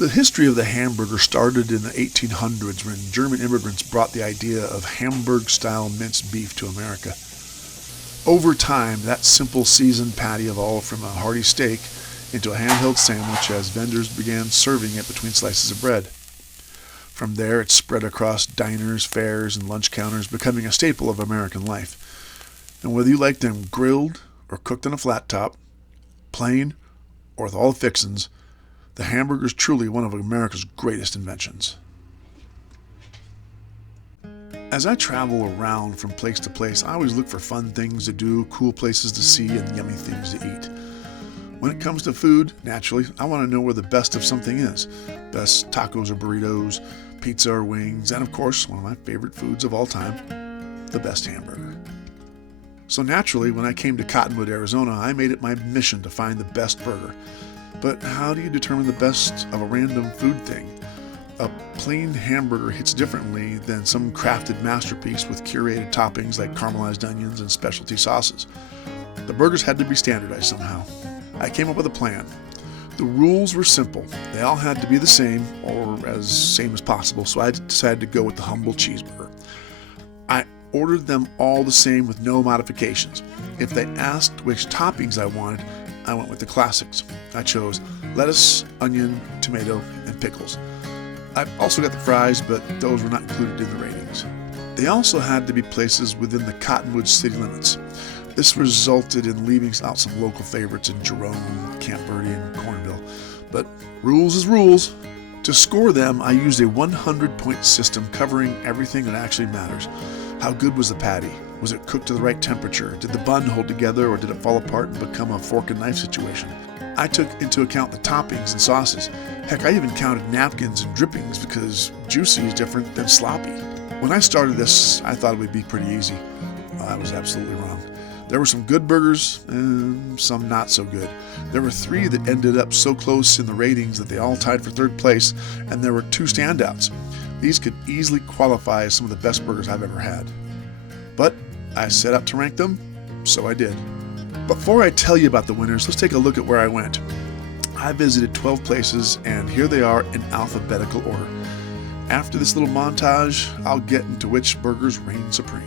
The history of the hamburger started in the 1800s when German immigrants brought the idea of Hamburg-style minced beef to America. Over time, that simple seasoned patty evolved from a hearty steak into a handheld sandwich as vendors began serving it between slices of bread. From there, it spread across diners, fairs, and lunch counters, becoming a staple of American life. And whether you like them grilled or cooked on a flat top, plain or with all the fixins, the hamburger is truly one of America's greatest inventions. As I travel around from place to place, I always look for fun things to do, cool places to see, and yummy things to eat. When it comes to food, naturally, I want to know where the best of something is. Best tacos or burritos, pizza or wings, and of course, one of my favorite foods of all time, the best hamburger. So naturally, when I came to Cottonwood, Arizona, I made it my mission to find the best burger. But how do you determine the best of a random food thing? A plain hamburger hits differently than some crafted masterpiece with curated toppings like caramelized onions and specialty sauces. The burgers had to be standardized somehow. I came up with a plan. The rules were simple. They all had to be the same, or as same as possible, so I decided to go with the humble cheeseburger. I ordered them all the same with no modifications. If they asked which toppings I wanted, I went with the classics. I chose lettuce, onion, tomato, and pickles. I also got the fries, but those were not included in the ratings. They also had to be places within the Cottonwood city limits. This resulted in leaving out some local favorites in Jerome, Camp Verde, and Cornville. But rules is rules. To score them, I used a 100-point system covering everything that actually matters. How good was the patty? Was it cooked to the right temperature? Did the bun hold together, or did it fall apart and become a fork and knife situation? I took into account the toppings and sauces. Heck, I even counted napkins and drippings because juicy is different than sloppy. When I started this, I thought it would be pretty easy. I was absolutely wrong. There were some good burgers and some not so good. There were 3 that ended up so close in the ratings that they all tied for 3rd place, and there were 2 standouts. These could easily qualify as some of the best burgers I've ever had. But I set out to rank them, so I did. Before I tell you about the winners, let's take a look at where I went. I visited 12 places, and here they are in alphabetical order. After this little montage, I'll get into which burgers reign supreme.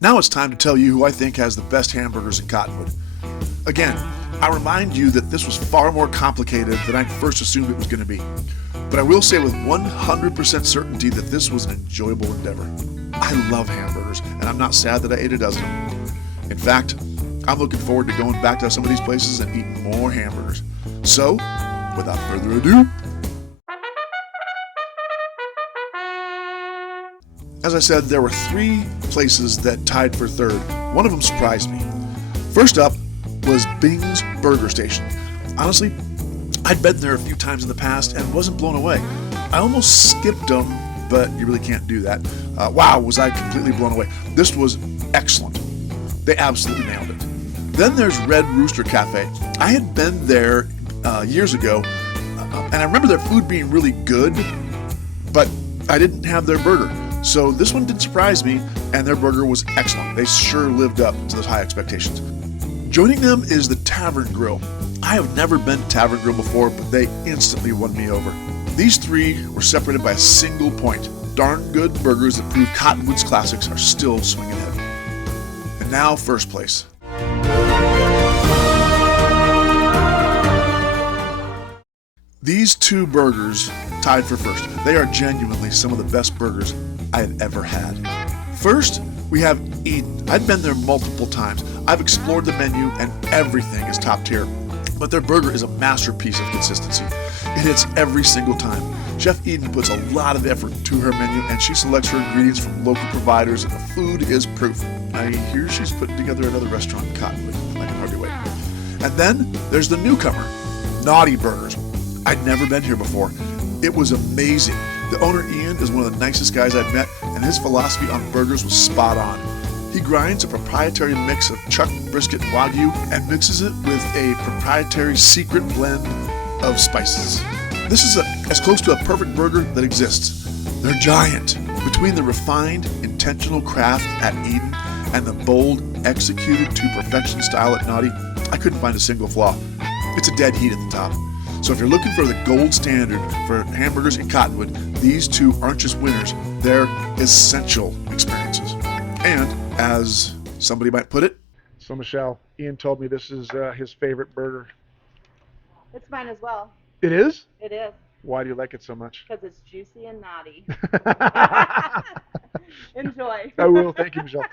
Now it's time to tell you who I think has the best hamburgers in Cottonwood. Again, I remind you that this was far more complicated than I first assumed it was going to be. But I will say with 100% certainty that this was an enjoyable endeavor. I love hamburgers, and I'm not sad that I ate a dozen of them. In fact, I'm looking forward to going back to some of these places and eating more hamburgers. So, without further ado, as I said, there were 3 places that tied for 3rd. One of them surprised me. First up was Bing's Burger Station. Honestly, I'd been there a few times in the past and wasn't blown away. I almost skipped them, but you really can't do that. Wow, was I completely blown away. This was excellent. They absolutely nailed it. Then there's Red Rooster Cafe. I had been there years ago, and I remember their food being really good, but I didn't have their burger. So this one didn't surprise me, and their burger was excellent. They sure lived up to those high expectations. Joining them is the Tavern Grille. I have never been to Tavern Grille before, but they instantly won me over. These 3 were separated by a single point. Darn good burgers that prove Cottonwood's classics are still swinging heavy. And now, first place. These 2 burgers tied for first. They are genuinely some of the best burgers I had ever had. First, we have Eden. I've been there multiple times. I've explored the menu and everything is top tier. But their burger is a masterpiece of consistency. It hits every single time. Chef Eden puts a lot of effort to her menu and she selects her ingredients from local providers, and the food is proof. I hear she's putting together another restaurant in Cottonwood. I can hardly wait. And then there's the newcomer, Naughty Burgers. I'd never been here before. It was amazing. The owner, Ian, is one of the nicest guys I've met, and his philosophy on burgers was spot on. He grinds a proprietary mix of chuck, brisket, and wagyu and mixes it with a proprietary secret blend of spices. This is as close to a perfect burger that exists. They're giant. Between the refined, intentional craft at Eden and the bold, executed to perfection style at Naughty, I couldn't find a single flaw. It's a dead heat at the top. So if you're looking for the gold standard for hamburgers in Cottonwood, these two aren't just winners, they're essential experiences. And as somebody might put it, so Michelle, Ian told me this is his favorite burger. It's mine as well. It is? It is. Why do you like it so much? Because it's juicy and naughty. Enjoy. I will. Thank you, Michelle.